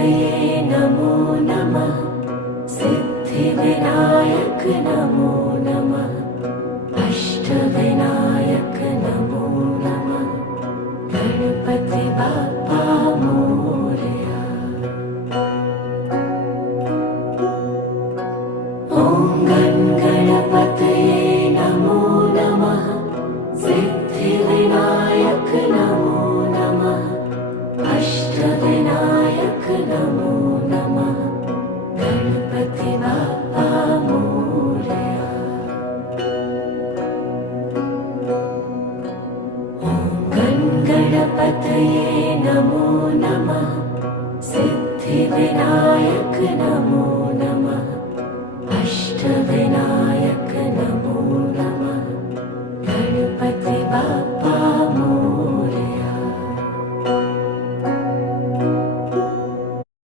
गणपतये नमो नमः। सिद्धिविनायक नमो नमः। अष्टविनायक नमो नमः। गणपति बाप्पा मोरया। ॐ गणपतये नमो नमः। सिद्धिविनायक नमो नमः। अष्टविनायक नमो नमः। गणपति बाप्पा मोरया। ॐ गणपतये नमो नमः। सिद्धिविनायक नमो नमः। अष्टविनायक